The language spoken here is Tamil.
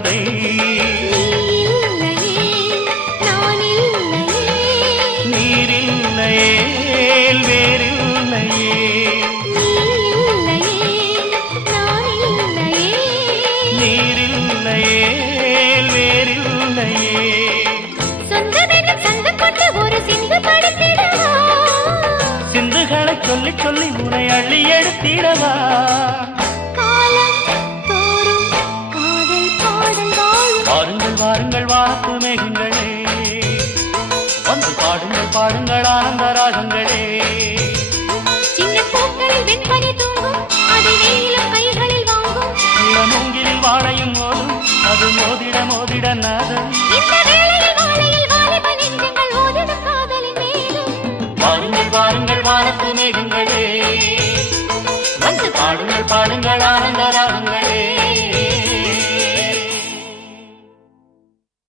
கதை நீரில்லையே வேறில்லையே நீரில்லையே வேறில்லையே சிந்துகளை சொல்லி சொல்லி உனை அள்ளி எடுத்திடவா வாருங்கள் வாருங்கள் வாக்கு மேகங்களே வந்து பாடுங்கள் பாடுங்கள் ஆனந்த ராகங்களே சின்ன பூக்களில் வெண்பனி தூங்கும் அது வெயிலும் கைகளில் வாங்கும் மூங்கிலில் வாழையும் மோதும் அது மோதிட மோதிட நாதம்